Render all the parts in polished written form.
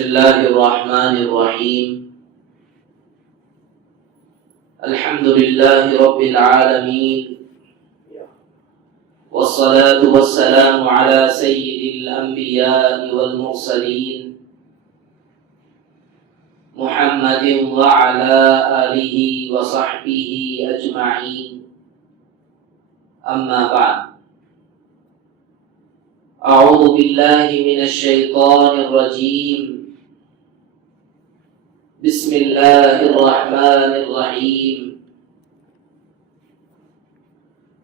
بسم الله الرحمن الرحيم الحمد لله رب العالمين والصلاة والسلام على سيد الأنبياء والمرسلين محمد وعلى آله وصحبه أجمعين أما بعد أعوذ بالله من الشيطان الرجيم بسم الله الرحمن الرحيم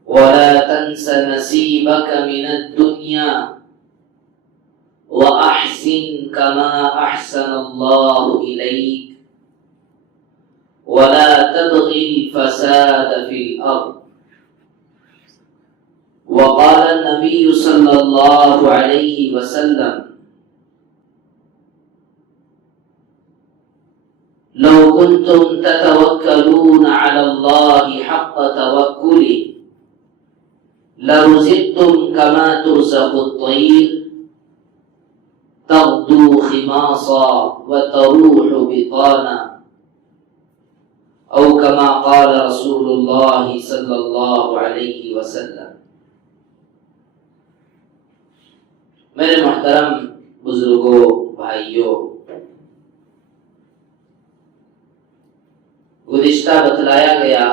ولا تنس نصيبك من الدنيا وأحسن كما أحسن الله إليك ولا تبغ الفساد في الأرض وقال النبي صلى الله عليه وسلم لو كنتم تتوكلون على الله حق توكله لرزقتم كما ترزق الطير تغدو خماصا وتروح بطانا أو كما قال رسول الله صلى الله عليه وسلم. میرے محترم بزرگوں، بھائیوں، گزشتہ بتلایا گیا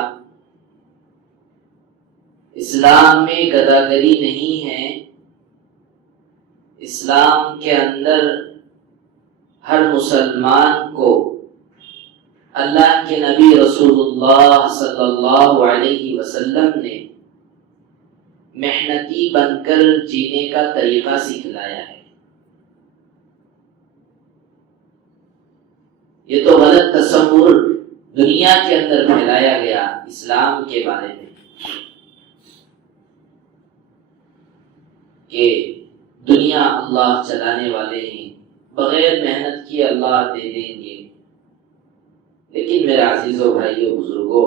اسلام میں گداگری نہیں ہے. اسلام کے اندر ہر مسلمان کو اللہ کے نبی رسول اللہ صلی اللہ علیہ وسلم نے محنتی بن کر جینے کا طریقہ سکھلایا ہے. یہ تو غلط تصور دنیا کے اندر پھیلایا گیا اسلام کے بارے میں کہ دنیا اللہ چلانے والے ہیں، بغیر محنت کیے اللہ دے دیں گے. لیکن میرے عزیزوں، بھائیوں، بزرگوں،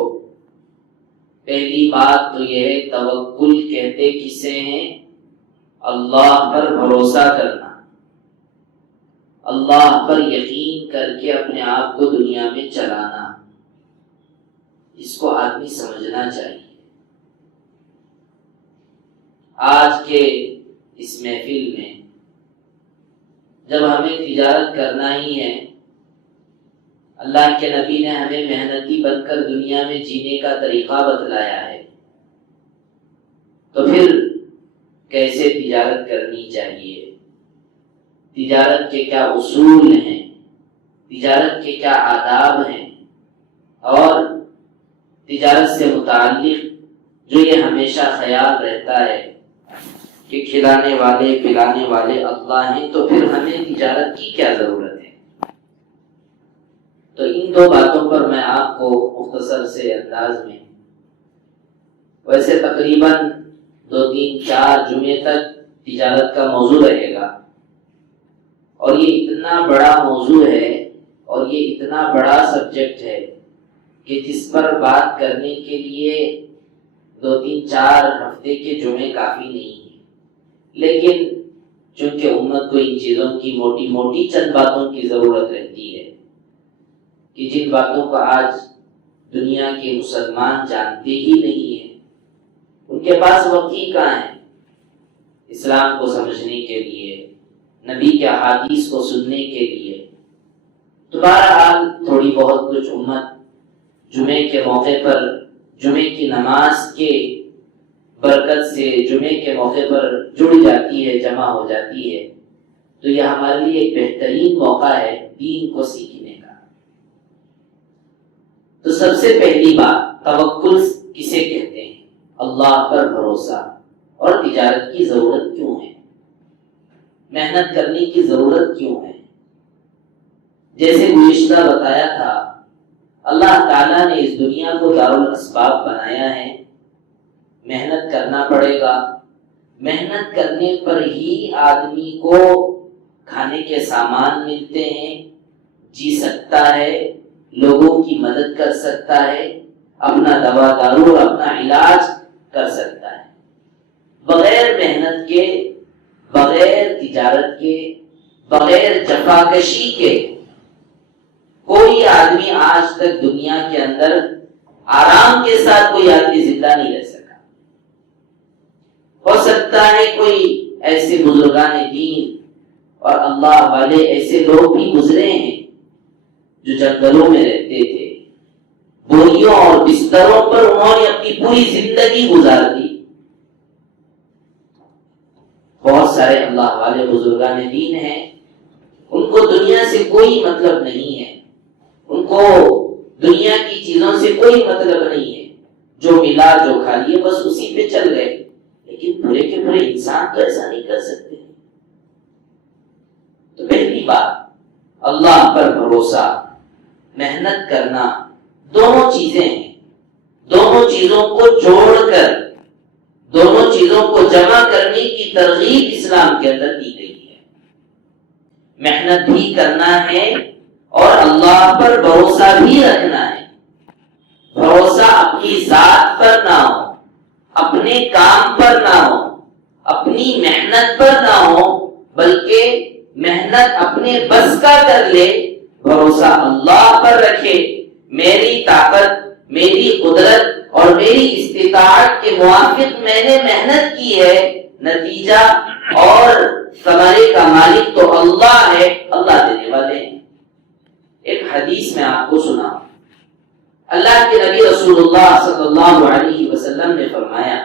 پہلی بات تو یہ ہے توکل کہتے کسے ہیں؟ اللہ پر بھروسہ کرنا، اللہ پر یقین کر کے اپنے آپ کو دنیا میں چلانا. اس کو آدمی سمجھنا چاہیے. آج کے اس محفل میں جب ہمیں تجارت کرنا ہی ہے، اللہ کے نبی نے ہمیں محنتی بن کر دنیا میں جینے کا طریقہ بتلایا ہے، تو پھر کیسے تجارت کرنی چاہیے، تجارت کے کیا اصول ہیں، تجارت کے کیا آداب ہیں، اور تجارت سے متعلق جو یہ ہمیشہ خیال رہتا ہے کہ کھلانے والے پلانے والے اللہ ہیں، تو پھر ہمیں تجارت کی کیا ضرورت ہے. تو ان دو باتوں پر میں آپ کو مختصر سے انداز میں، ویسے تقریباً 2-3-4 جمعے تک تجارت کا موضوع رہے گا، اور یہ اتنا بڑا موضوع ہے اور یہ اتنا بڑا سبجیکٹ ہے کہ جس پر بات کرنے کے لیے 2-3-4 ہفتے کے جمعے کافی نہیں ہیں. لیکن چونکہ امت کو ان چیزوں کی موٹی موٹی چند باتوں کی ضرورت رہتی ہے کہ جن باتوں کو آج دنیا کے مسلمان جانتے ہی نہیں ہیں، ان کے پاس وقت ہی کہاں ہے اسلام کو سمجھنے کے لیے، نبی کے احادیث کو سننے کے لیے. تو بہرحال تھوڑی بہت کچھ امت جمعے کے موقع پر، جمعے کی نماز کے برکت سے جمعے کے موقع پر جڑ جاتی ہے، جمع ہو جاتی ہے. تو یہ ہمارے لیے ایک بہترین موقع ہے دین کو سیکھنے کا. تو سب سے پہلی بات، توکل کسے کہتے ہیں؟ اللہ پر بھروسہ. اور تجارت کی ضرورت کیوں ہے؟ محنت کرنے کی ضرورت کیوں ہے؟ جیسے گزشتہ بتایا تھا، اللہ تعالیٰ نے اس دنیا کو دارالاسباب بنایا ہے. محنت کرنا پڑے گا. محنت کرنے پر ہی آدمی کو کھانے کے سامان ملتے ہیں، جی سکتا ہے، لوگوں کی مدد کر سکتا ہے، اپنا دوا دارو اور اپنا علاج کر سکتا ہے. بغیر محنت کے، بغیر تجارت کے، بغیر جفاکشی کے کوئی آدمی آج تک دنیا کے اندر آرام کے ساتھ کوئی آدمی زندہ نہیں رہ سکا. ہو سکتا ہے کوئی ایسے بزرگان دین اور اللہ والے ایسے لوگ بھی گزرے ہیں جو جنگلوں میں رہتے تھے، بوریوں اور بستروں پر انہوں نے اپنی پوری زندگی گزار دی. بہت سارے اللہ والے بزرگان دین ہیں، ان کو دنیا سے کوئی مطلب نہیں ہے، ان کو دنیا کی چیزوں سے کوئی مطلب نہیں ہے، جو ملا جو کھا لیے بس اسی پہ چل گئے. لیکن پورے کے پورے انسان تو ایسا نہیں کر سکتے. تو پہلی بات اللہ پر بھروسہ، محنت کرنا، دونوں چیزیں ہیں. دونوں چیزوں کو جوڑ کر، دونوں چیزوں کو جمع کرنے کی ترغیب اسلام کے اندر دی گئی ہے. محنت بھی کرنا ہے اور اللہ پر بھروسہ بھی رکھنا ہے. بھروسہ اپنی ذات پر نہ ہو، اپنے کام پر نہ ہو، اپنی محنت پر نہ ہو، بلکہ محنت اپنے بس کا کر لے، بھروسہ اللہ پر رکھے. میری طاقت، میری قدرت اور میری استطاعت کے موافق میں نے محنت کی ہے، نتیجہ اور ثمرے کا مالک تو اللہ ہے، اللہ دینے والے ہیں. ایک حدیث میں آپ کو سنا، اللہ کے نبی رسول اللہ صلی اللہ علیہ وسلم نے فرمایا،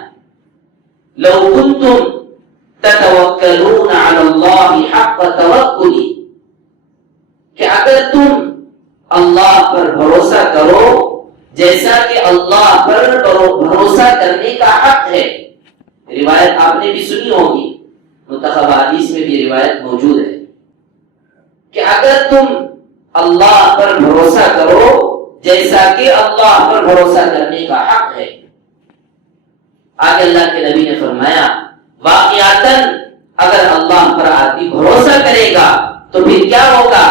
لو کنتم تتوکلون علی اللہ حق توکلی، کہ اگر تم اللہ پر بھروسہ کرو جیسا کہ اللہ پر بھروسہ کرنے کا حق ہے. روایت آپ نے بھی سنی ہوگی، منتخب حدیث میں بھی روایت موجود ہے کہ اگر تم اللہ پر بھروسہ کرو جیسا کہ اللہ پر بھروسہ کرنے کا حق ہے. آگے اللہ کے نبی نے فرمایا، واقعاتاً اگر اللہ پر آدمی بھروسہ کرے گا تو پھر کیا ہوگا،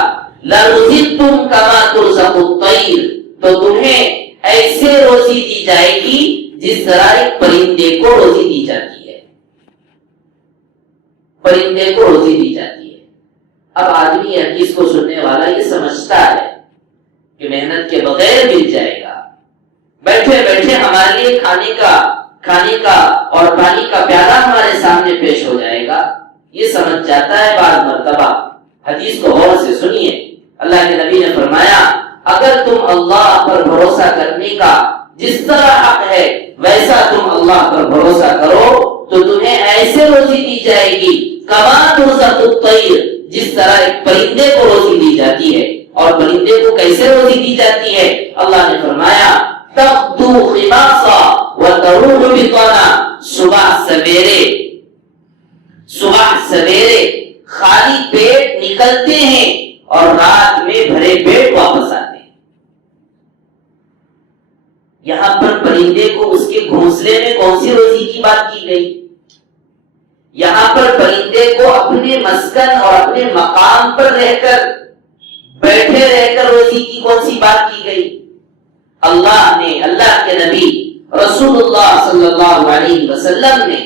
لَرُزِقْتُمْ كَمَا تُرْزَقُ الطَّيْرُ، تو تمہیں ایسے روزی دی جائے گی جس طرح ایک پرندے کو روزی دی جاتی ہے. پرندے کو روزی دی جاتی ہے. اب آدمی یہ حدیث کو سننے والا یہ سمجھتا ہے کہ محنت کے بغیر مل جائے گا، بیٹھے بیٹھے ہمارے لیے کھانے کا اور پانی کا پیالہ ہمارے سامنے پیش ہو جائے گا. یہ سمجھ جاتا ہے بعض مرتبہ. حدیث کو غور سے سنیے. اللہ کے نبی نے فرمایا، اگر تم اللہ پر بھروسہ کرنے کا جس طرح حق ہے ویسا تم اللہ پر بھروسہ کرو تو تمہیں ایسے روزی دی جائے گی کما ترزق الطیر، جس طرح ایک پرندے کو روزی دی جاتی ہے. اور پرندے کو کیسے روزی دی جاتی ہے؟ اللہ نے فرمایا، تغدو خماصا وتروح بطانا، صبح سویرے خالی پیٹ نکلتے ہیں اور رات میں بھرے پیٹ واپس آتے ہیں. یہاں پر پرندے کو اس کے گھونسلے میں کون سی روزی کی بات کی گئی؟ یہاں پر پرندے کو اپنے مسکن اور اپنے مقام پر بیٹھے رہ کر روزی کی کون سی بات کی گئی؟ اللہ نے، اللہ کے نبی رسول اللہ صلی اللہ علیہ وسلم نے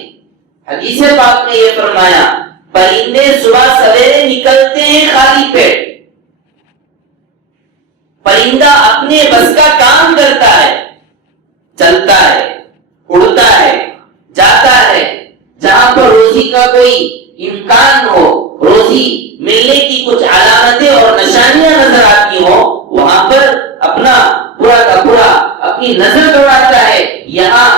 حدیث پاک میں یہ فرمایا، پرندے صبح سویرے نکلتے ہیں خالی پیٹ. پرندہ اپنے بس کا کام کرتا ہے، چلتا ہے، اڑتا ہے، جاتا ہے. جہاں پر روزی کا کوئی امکان ہو، روزی ملنے کی کچھ علامتیں اور نشانیاں نظر آتی ہوں، وہاں پر اپنا پورا کا پورا اپنی نظر دوڑاتا ہے. یہاں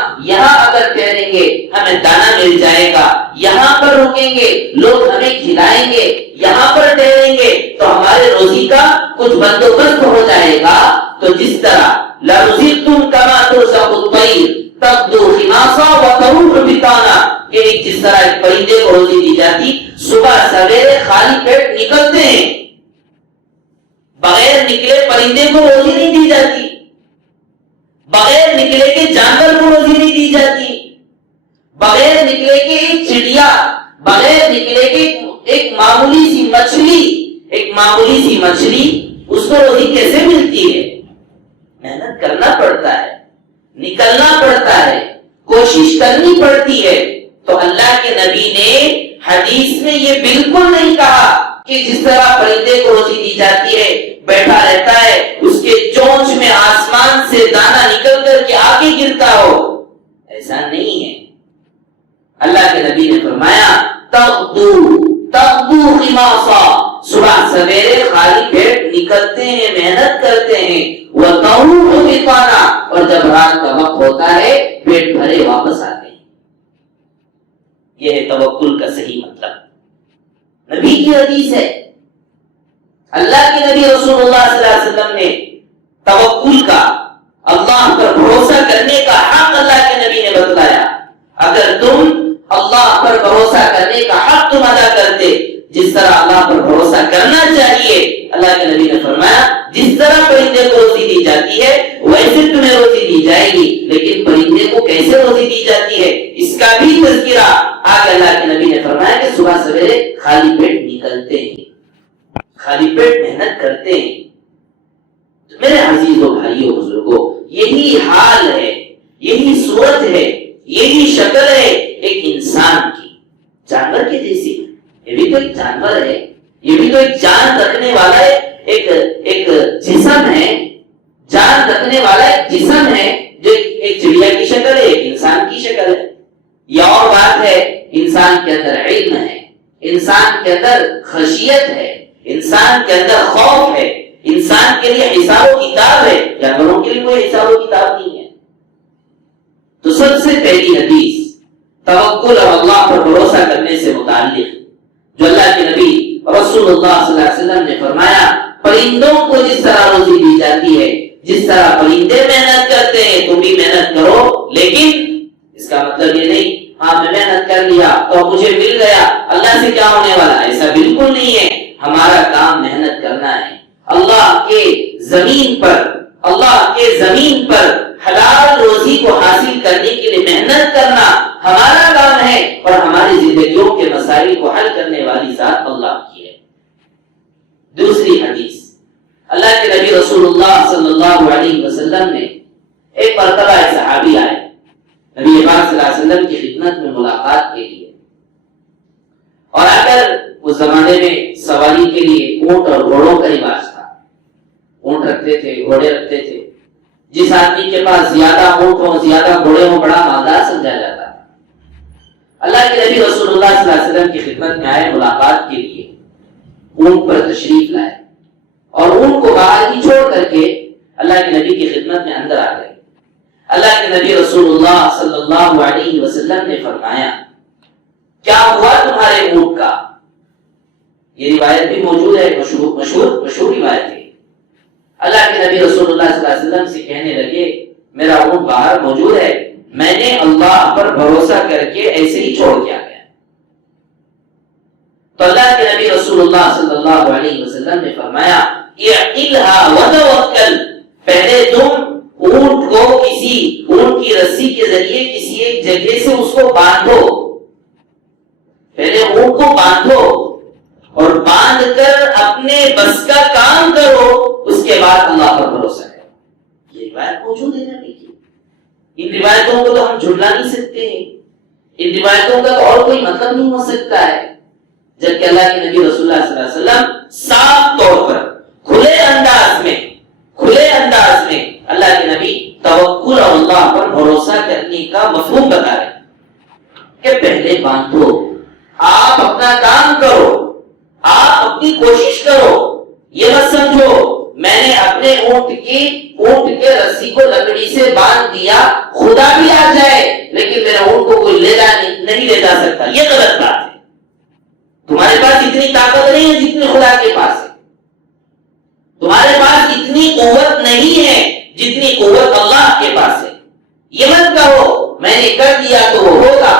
اگر ٹھہریں گے ہمیں دانا مل جائے گا، یہاں پر رکیں گے لوگ ہمیں کھلائیں گے، یہاں پر ٹھہریں گے تو ہمارے روزی کا کچھ بندوبست ہو جائے گا. تو جس طرح لَرُزِقْتُمْ كَمَا تُرْزَقُ الطَّيْرُ تَغْدُو خِمَاصًا وَتَرُوحُ بِطَانًا، کہ جس طرح ایک پرندے کو روزی دی جاتی، صبح سویرے خالی پیٹ نکلتے ہیں. بغیر نکلے پرندے کو روزی نہیں دی جاتی، بغیر نکلے کے جانور کو روزی نہیں دی جاتی، بغیر نکلے کے ایک چڑیا، بغیر نکلے کے ایک معمولی سی مچھلی اس کو روزی کیسے ملتی ہے؟ محنت کرنا پڑتا ہے، نکلنا پڑتا ہے، کوشش کرنی پڑتی ہے. تو اللہ کے نبی نے حدیث میں یہ بالکل نہیں کہا کہ جس طرح پرندے کو روزی دی جاتی ہے، بیٹھا رہتا ہے، اس کے چونچ میں آسمان سے دانا نکل کر کے آگے گرتا ہو، ایسا نہیں ہے۔ اللہ کے نبی نے فرمایا تغدو خماصا، صبح سویرے خالی پیٹ نکلتے ہیں، محنت کرتے ہیں، وَتَرُوحُ بِطَانًا، اور جب رات کا وقت ہوتا ہے پیٹ بھرے واپس آتے ہیں۔ یہ ہے توکل کا صحیح مطلب، نبی کی حدیث ہے۔ اللہ کے نبی رسول اللہ صلی اللہ علیہ وسلم نے توکل کا، اللہ پر بھروسہ کرنے کا حق اللہ کے نبی نے بتلایا۔ اگر تم اللہ پر بھروسہ کرنے کا حق تم ادا کرتے، جس طرح اللہ پر بھروسہ کرنا چاہیے، اللہ کے نبی نے فرمایا جس طرح پرندے کو روزی دی جاتی ہے ویسے تمہیں روزی دی جائے گی۔ لیکن پرندے کو کیسے روزی دی جاتی ہے اس کا بھی تذکرہ آگے اللہ کے نبی نے فرمایا کہ صبح سویرے خالی پیٹ نکلتے ہیں، خالی پیٹ محنت کرتے ہیں۔ تو میرے عزیزوں بھائیوں بزرگوں، یہی حال ہے، یہی صورت ہے، یہی شکل ہے ایک انسان کی، جانور کے جیسی۔ یہ بھی تو ایک جانور ہے، یہ بھی تو ایک جان رکھنے والا ایک جسم ہے، جان رکھنے والا ایک جسم ہے، جو ایک چڑیا کی شکل ہے، ایک انسان کی شکل ہے۔ یہ اور بات ہے، انسان کے اندر علم ہے، انسان کے اندر خشیت ہے، انسان کے اندر خوف ہے، انسان کے لیے حساب و کتاب ہے، جانوروں کے لیے کوئی حساب و کتاب نہیں ہے۔ تو سب سے پہلی حدیث توکل اور اللہ پر بھروسہ کرنے سے متعلق، جو اللہ کے نبی رسول اللہ صلی اللہ علیہ وسلم نے فرمایا پرندوں کو جس طرح روزی دی جاتی ہے، جس طرح پرندے محنت کرتے ہیں تم بھی محنت کرو، لیکن اس کا مطلب یہ نہیں ہاں میں محنت کر لیا تو مجھے مل گیا، اللہ سے کیا ہونے والا، ایسا بالکل نہیں ہے۔ ہمارا کام محنت کرنا ہے، اللہ کے زمین پر حلال روزی کو حاصل کرنے کے لیے محنت کرنا ہمارا کام ہے، اور ہماری زندگیوں کے مسائل کو حل کرنے والی ذات اللہ کی ہے۔ دوسری حدیث، اللہ کے نبی رسول اللہ صلی اللہ علیہ وسلم نے ایک مرتبہ ایک صحابی آئے نبی پاک صلی اللہ علیہ وسلم کی خدمت میں ملاقات کے لیے، اور اگر اس زمانے میں سواری کے لیے اونٹ اور گھوڑوں کا رواج تھا، اونٹ رکھتے تھے، گھوڑے رکھتے تھے، جس آدمی کے پاس زیادہ اونٹ ہو زیادہ گھوڑے ہو بڑا مالدار سمجھا جاتا تھا۔ اللہ کے نبی رسول اللہ صلی اللہ علیہ وسلم کی خدمت میں آئے ملاقات کے لیے، اونٹ پر تشریف لائے اور اونٹ کو باہر ہی چھوڑ کر کے اللہ کے نبی کی خدمت میں اندر آ گئے۔ اللہ کے نبی رسول اللہ صلی اللہ علیہ وسلم نے فرمایا کیا ہوا تمہارے اونٹ کا؟ یہ روایت بھی موجود ہے، مشہور روایت ہے۔ اللہ کے نبی رسول اللہ صلی اللہ علیہ وسلم سے کہنے لگے میرا اونٹ باہر موجود ہے، میں نے اللہ پر بھروسہ کر کے ایسے ہی چھوڑ کے آ گیا۔ تو اللہ کے نبی رسول اللہ صلی اللہ علیہ وسلم نے فرمایا اعقلها وتوکل، پہلے تم اونٹ کو کسی اونٹ کی رسی کے ذریعے کسی ایک جگہ سے اس کو باندھو، پہلے اونٹ کو باندھو اور باندھ کر اپنے بس کا کام کرو، اس کے بعد اللہ پر بھروسہ کرو۔ یہ روایت موجود ہے نبی کی، ان روایتوں کو تو ہم جھٹلا نہیں سکتے ہیں، ان روایتوں کا تو اور کوئی مطلب نہیں ہو سکتا ہے، جبکہ اللہ کے نبی رسول اللہ صلی اللہ علیہ وسلم صاف طور پر کھلے انداز میں اللہ کے نبی توکل اور اللہ پر بھروسہ کرنے کا مفہوم بتا رہے کہ پہلے باندھو، آپ اپنا کام کرو، آپ اپنی کوشش کرو، یہ مت سمجھو میں نے اپنے اونٹ کے رسی کو لکڑی سے باندھ دیا، خدا بھی آ جائے لیکن میرے اونٹ کو کوئی نہیں لے جا سکتا، یہ غلط بات ہے۔ تمہارے پاس اتنی طاقت نہیں ہے جتنی خدا کے پاس ہے، تمہارے پاس اتنی قوت نہیں ہے جتنی قوت اللہ کے پاس ہے۔ یہ مت کہو میں نے کر دیا تو وہ ہوگا،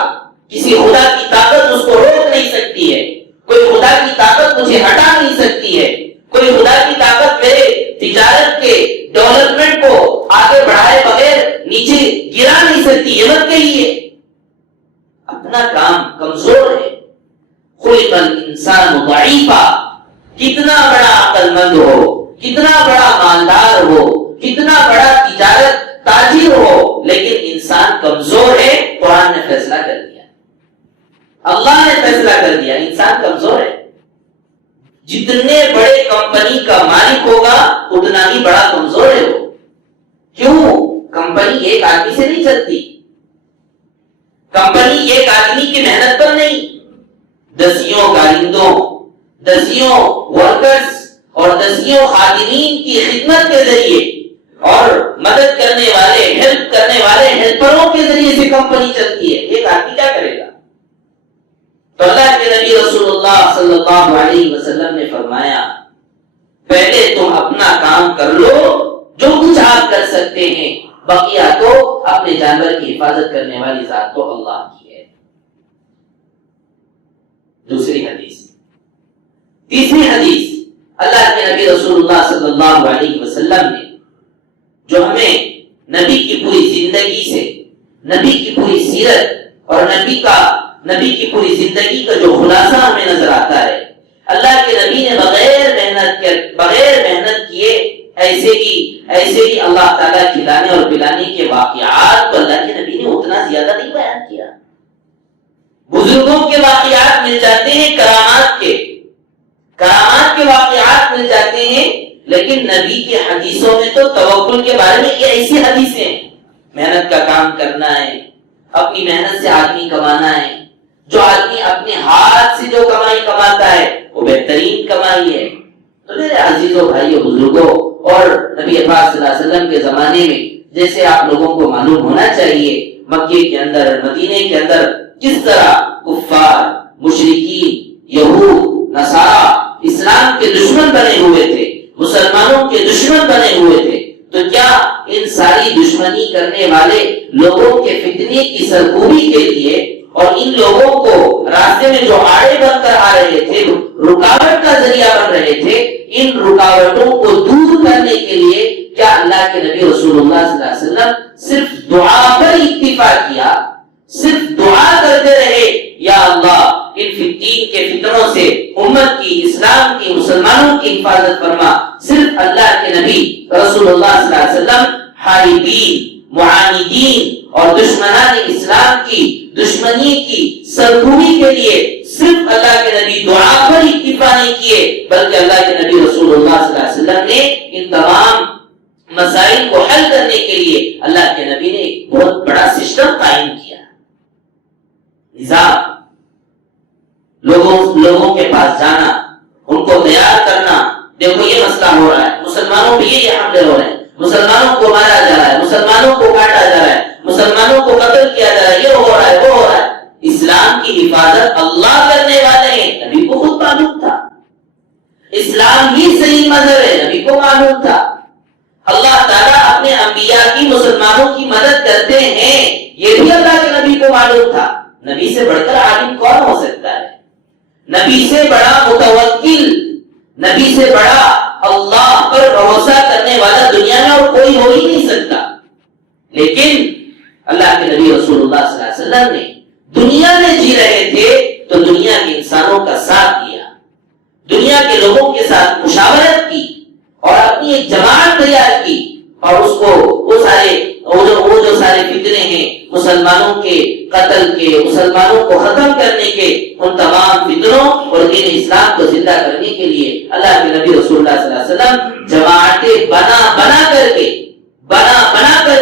کسی خدا کی طاقت اس کو روک نہیں سکتی ہے، کوئی خدا کی طاقت مجھے ہٹا نہیں سکتی ہے، کوئی خدا کی طاقت میرے تجارت کے ڈیولپمنٹ کو آگے بڑھائے بغیر نیچے گرا نہیں سکتی، یہ مت کہیے۔ اپنا کام کمزور ہے، خلق الانسان ضعیفا، کتنا بڑا عقل مند ہو، کتنا بڑا مالدار ہو، کتنا بڑا تجارت تاجر ہو، لیکن انسان کمزور ہے۔ قرآن نے فیصلہ کر دیا، اللہ نے فیصلہ کر دیا انسان کمزور ہے۔ جتنے بڑے کمپنی کا مالک ہوگا اتنا ہی بڑا کمزور ہے وہ. کیوں؟ کمپنی ایک آدمی سے نہیں چلتی. کمپنی ایک آدمی کی محنت پر نہیں، دسیوں کارندوں، دسیوں ورکرز اور دسیوں خادمین کی خدمت کے ذریعے اور مدد کرنے والے، ہیلپ کرنے والے ہیلپروں کے ذریعے سے کمپنی چلتی ہے. ایک آدمی کیا کرے گا؟ تو اللہ کے نبی رسول اللہ صلی اللہ علیہ وسلم نے فرمایا پہلے تم اپنا کام کر لو جو کچھ آپ کر سکتے ہیں، بقیہ تو اپنے جانور کی حفاظت کرنے والی ذات تو اللہ کی ہے. دوسری حدیث. تیسری حدیث، اللہ کے نبی رسول اللہ صلی اللہ علیہ وسلم نے جو ہمیں نبی کی پوری زندگی سے، نبی کی پوری سیرت اور نبی کی پوری زندگی کا جو خلاصہ ہمیں نظر آتا ہے، اللہ کے نبی نے بغیر محنت کیے ایسے ہی اللہ تعالیٰ کھلانے اور پلانے کے واقعات کو اللہ کے نبی نے اتنا زیادہ نہیں بیان کیا. بزرگوں کے واقعات مل جاتے ہیں، کرامات کے واقعات مل جاتے ہیں، لیکن نبی کے حدیثوں میں تو توکل کے بارے میں یہ ایسی حدیثیں، محنت کا کام کرنا ہے، اپنی محنت سے آدمی کمانا ہے، جو آدمی اپنے ہاتھ سے جو کمائی کماتا ہے وہ بہترین کمائی ہے. تو میرے عزیزوں، بھائیوں، بزرگوں، اور نبی پاک صلی اللہ علیہ وسلم کے زمانے میں جیسے آپ لوگوں کو معلوم ہونا چاہیے، مکے کے اندر، مدینے کے اندر کس طرح کفار، مشرکین، یہود، نصارا اسلام کے دشمن بنے ہوئے تھے، مسلمانوں کے دشمن بنے ہوئے تھے. تو کیا ان ساری دشمنی کرنے والے لوگوں کے فتنے کی سرکوبی کے لیے اور ان لوگوں کو راستے میں جو آڑے بن کر آ رہے تھے، رکاوٹ کا ذریعہ بن رہے تھے، ان رکاوٹوں کو دور کرنے کے لیے کیا اللہ کے نبی رسول اللہ صلی اللہ علیہ وسلم صرف دعا پر اکتفا کیا، صرف دعا کرتے رہے یا اللہ ان دین کے فتنوں سے امت کی، اسلام کی، مسلمانوں کی حفاظت فرما؟ صرف اللہ کے نبی رسول اللہ صلی اللہ علیہ وسلم حاربین، معاندین اور دشمنان اسلام کی دشمنی کی سرکوبی کے لیے صرف اللہ کے نبی دعا پر اکتفا نہیں کیے، بلکہ اللہ کے نبی رسول اللہ صلی اللہ علیہ وسلم نے ان تمام مسائل کو حل کرنے کے لیے اللہ کے نبی نے ایک بہت بڑا سسٹم قائم کیا، نظام. لوگوں کے پاس جانا، ان کو تیار کرنا، دیکھو یہ مسئلہ ہو رہا ہے، مسلمانوں پہ یہ حملے ہو رہے ہیں، مسلمانوں کو مارا جا رہا ہے، مسلمانوں کو کاٹا جا رہا ہے، مسلمانوں کو قتل کیا جا رہا ہے، یہ ہو رہا ہے، وہ ہو رہا ہے. اسلام کی حفاظت اللہ کرنے والے ہیں، نبی کو خود معلوم تھا. اسلام ہی صحیح مذہب ہے، نبی کو معلوم تھا. اللہ تعالیٰ اپنے انبیاء کی، مسلمانوں کی مدد کرتے ہیں، یہ بھی اللہ کے نبی کو معلوم تھا. نبی سے بڑھ کر عالم کون ہو سکتا ہے؟ نبی سے بڑا متوکل، نبی سے بڑا اللہ پر بھروسہ کرنے والا دنیا میں اور کوئی ہو ہی نہیں سکتا. لیکن اللہ کے نبی رسول اللہ صلی اللہ علیہ وسلم نے دنیا میں جی رہے تھے تو دنیا کے انسانوں کا ساتھ دیا، دنیا کے لوگوں کے ساتھ مشاورت کی اور اپنی ایک جماعت تیار کی، اور اس کو وہ جو سارے فتنے ہیں مسلمانوں کے قتل کے، مسلمانوں کو ختم کرنے کے، ان تمام فتنوں اور دین اسلام کو زندہ کرنے کے لیے اللہ کے نبی رسول اللہ صلی اللہ علیہ وسلم جماعتیں بنا کر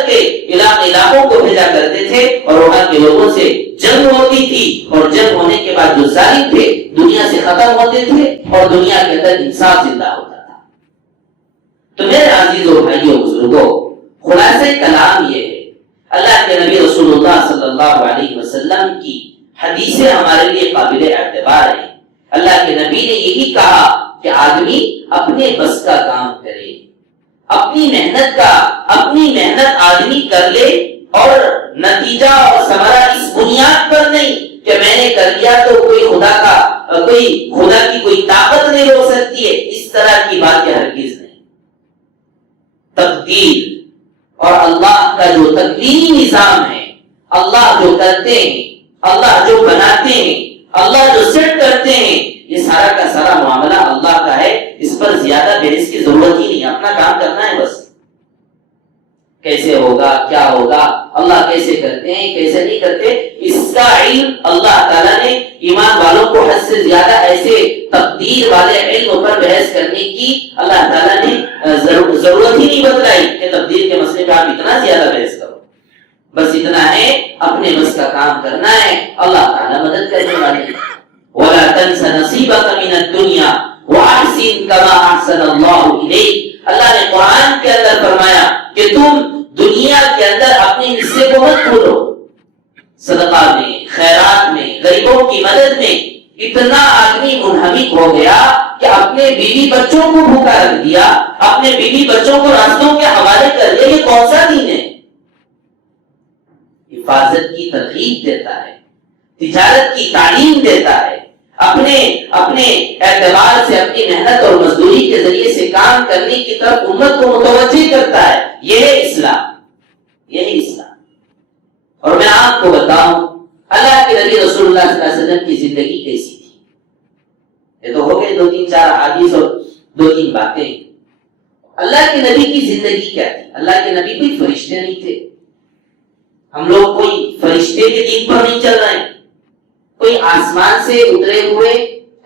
کے علاقوں کو بھیجا کرتے تھے، اور وہاں کے لوگوں سے جنگ ہوتی تھی، اور جنگ ہونے کے بعد جو ظالم تھے دنیا سے ختم ہوتے تھے اور دنیا کے اندر انصاف زندہ ہوتا تھا. تو میرے عزیزوں، بھائیوں، بزرگوں، خلاصہ کلام یہ ہے، اللہ کے نبی رسول اللہ صلی اللہ علیہ وسلم کی حدیثیں ہمارے لیے قابل اعتبار ہیں. اللہ کے نبی نے یہی کہا کہ آدمی اپنے بس کا کام کرے، اپنی محنت آدمی کر لے، اور نتیجہ اور ثمرہ اس بنیاد پر نہیں کہ میں نے کر لیا تو کوئی خدا کی کوئی طاقت نہیں ہو سکتی ہے، اس طرح کی بات ہرگز نہیں. تقدیر اور اللہ کا جو تقدیری نظام ہے، اللہ جو کرتے ہیں، اللہ جو بناتے ہیں، اللہ جو سیٹ کرتے ہیں، یہ سارا کا سارا معاملہ اللہ کا ہے. اس پر زیادہ بحث کی ضرورت ہی نہیں، اپنا کام کرنا ہے بس. کیسے ہوگا، کیا ہوگا، اللہ کیسے کرتے ہیں کیسے نہیں کرتے، اس کا علم اللہ تعالیٰ نے ایمان والوں کو حد سے زیادہ ایسے تقدیر والے علم پر بحث کرنے کی اللہ تعالیٰ نے ضرورت ہی نہیں بتلائی کہ تقدیر کے مسئلے پہ آپ اتنا زیادہ بحث کرو. بس اتنا ہے اپنے بس کا کام کرنا ہے، اللہ تعالیٰ مدد کرنے والے. وَلَا تَنْسَ نَصِيبَكَ مِنَ الدُّنْيَا وَأَحْسِنْ كَمَا أَحْسَنَ اللَّهُ إِلَيْكَ. اللہ نے قرآن کے اندر فرمایا کہ تم دنیا کے اندر اپنے حصے کو مت بھولو، صدقہ میں، خیرات میں، غریبوں کی مدد میں. اتنا آدمی منہمک ہو گیا کہ اپنے بیوی بچوں کو بھوکا رکھ دیا، اپنے بیوی بچوں کو راستوں کے حوالے کر دیا. یہ کون سا دین ہے؟ حفاظت کی ترغیب دیتا ہے، تجارت کی تعلیم دیتا ہے، اپنے اعتبار سے اپنی محنت اور مزدوری کے ذریعے سے کام کرنے کی طرف امت کو متوجہ کرتا ہے. یہ ہے اسلام، یہ ہے اسلام. اور میں آپ کو بتاؤں اللہ کے نبی رسول اللہ صلی اللہ علیہ وسلم کی زندگی کیسی تھی. یہ تو ہو گئے 2-3-4 حدیث اور 2-3 باتیں. اللہ کے نبی کی زندگی کیا تھی؟ اللہ کے نبی کوئی فرشتے نہیں تھے. ہم لوگ کوئی فرشتے کے دین پر نہیں چل رہے ہیں. کوئی آسمان سے اترے ہوئے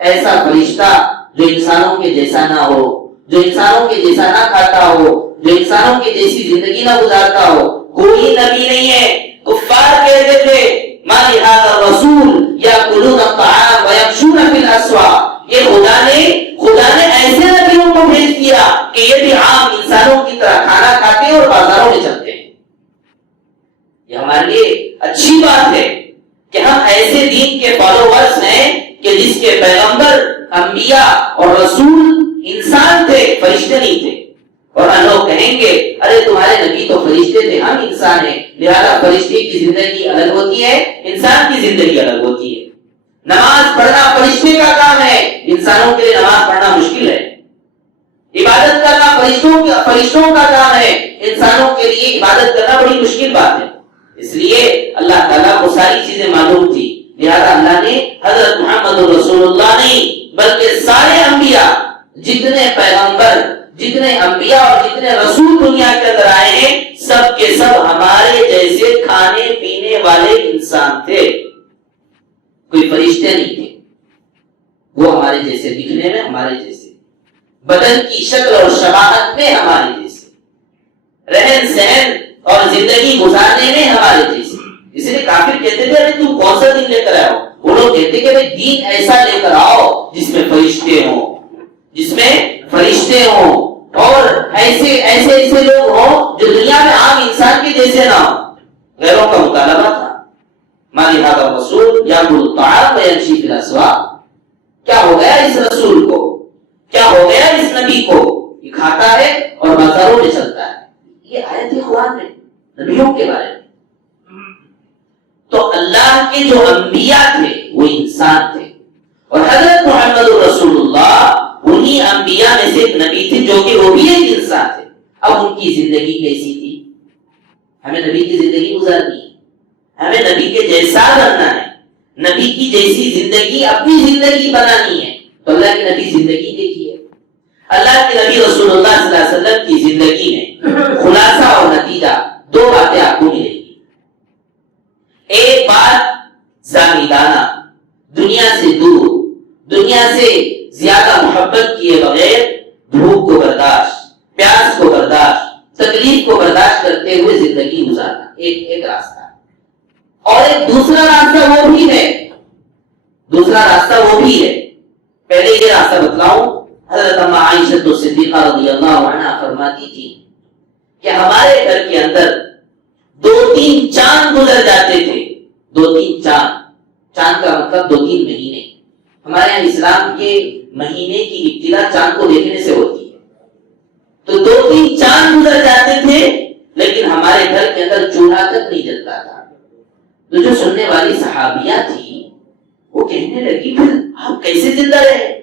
ایسا فرشتہ جو انسانوں کے جیسا نہ ہو، جو انسانوں کے جیسا نہ کھاتا ہو، جو انسانوں کے جیسی زندگی نہ گزارتا ہو، کوئی نبی نہیں ہے. کفار کہتے تھے ما لهذا الرسول یاکلون الطعام ویمشون فی الاسواق. یہ خدا نے ایسے نبیوں کو بھیج دیا کہ یہ بھی عام انسانوں کی طرح کھانا کھاتے اور بازاروں میں چلتے ہیں. یہ ہمارے لیے اچھی بات ہے کہ ہم ایسے دین کے فالوورز ہیں کہ جس کے پیغمبر، انبیاء اور رسول انسان تھے، فرشتے نہیں تھے. اور لوگ کہیں گے ارے تمہارے نبی تو فرشتے تھے، ہم انسان ہیں، لہذا فرشتے کی زندگی الگ ہوتی ہے، انسان کی زندگی الگ ہوتی ہے. نماز پڑھنا فرشتے کا کام ہے، انسانوں کے لیے نماز پڑھنا مشکل ہے. عبادت کرنا فرشتوں کا کام ہے، انسانوں کے لیے عبادت کرنا بڑی مشکل بات ہے. اس لیے اللہ تعالیٰ کو ساری چیزیں معلوم تھی، لہذا اللہ نے حضرت محمد رسول اللہ نہیں بلکہ سارے انبیاء، جتنے پیغمبر، جتنے انبیاء اور جتنے رسول دنیا کے اندر آئے ہیں، سب کے سب ہمارے جیسے کھانے پینے والے انسان تھے. کوئی فرشتے نہیں تھے. وہ ہمارے جیسے دکھنے میں ہمارے جیسے، بدن کی شکل اور شباہت میں ہمارے جیسے، رہن سہن اور زندگی گزارنے میں ہمارے جیسے. اس لیے کافر کہتے تھے ارے تم کون سا دین لے کر آئے ہو؟ وہ لوگ کہتے کہ دین ایسا لے کر آؤ جس میں فرشتے ہوں، جس میں فرشتے ہوں اور ایسے لوگ ہوں جو دنیا میں عام انسان کے جیسے نہ ہوں. غیروں کا مطالبہ تھا. ما لهذا الرسول یاکل الطعام ویمشی فی الاسواق. کیا ہو گیا اس رسول کو، کیا ہو گیا اس نبی کو؟ یہ کھاتا ہے اور بازاروں میں چلتا ہے. یہ آیت ہے قرآن میں نبیوں کے بارے میں. تو اللہ کے جو انبیاء تھے وہ انسان تھے، اور حضرت محمد رسول اللہ انہی انبیاء میں سے ایک نبی تھے جو کہ وہ بھی ایک انسان تھے. اب ان کی زندگی کیسی تھی؟ ہمیں نبی کی زندگی گزارنی ہے، ہمیں نبی کے جیسا بننا ہے، نبی کی جیسی زندگی اپنی زندگی بنانی ہے. تو اللہ کی نبی زندگی دیکھیے. اللہ کے نبی رسول اللہ صلی اللہ علیہ وسلم کی زندگی میں خلاصہ اور نتیجہ 2 باتیں آپ کو ملیں گی. ایک بات زاہدانہ، دنیا سے دور، دنیا سے زیادہ محبت کیے بغیر بھوک کو برداشت، پیاس کو برداشت، تکلیف کو برداشت کرتے ہوئے زندگی گزارنا، ایک راستہ. اور ایک دوسرا راستہ وہ بھی ہے، دوسرا راستہ وہ بھی ہے. پہلے یہ راستہ بتلاؤں. حضرت اما عائشہ صدیقہ رضی اللہ عنہا فرماتی تھی کہ ہمارے گھر کے اندر 2-3 چاند گزر جاتے تھے. 2-3 چاند کا مطلب 2-3 مہینے. ہمارے یہاں اسلام کے مہینے کی ابتدا چاند کو دیکھنے سے ہوتی ہے. تو 2-3 چاند گزر جاتے تھے لیکن ہمارے گھر کے اندر چولہا تک نہیں جلتا تھا. تو جو سننے والی صحابیہ تھی وہ کہنے لگی پھر آپ کیسے زندہ رہے؟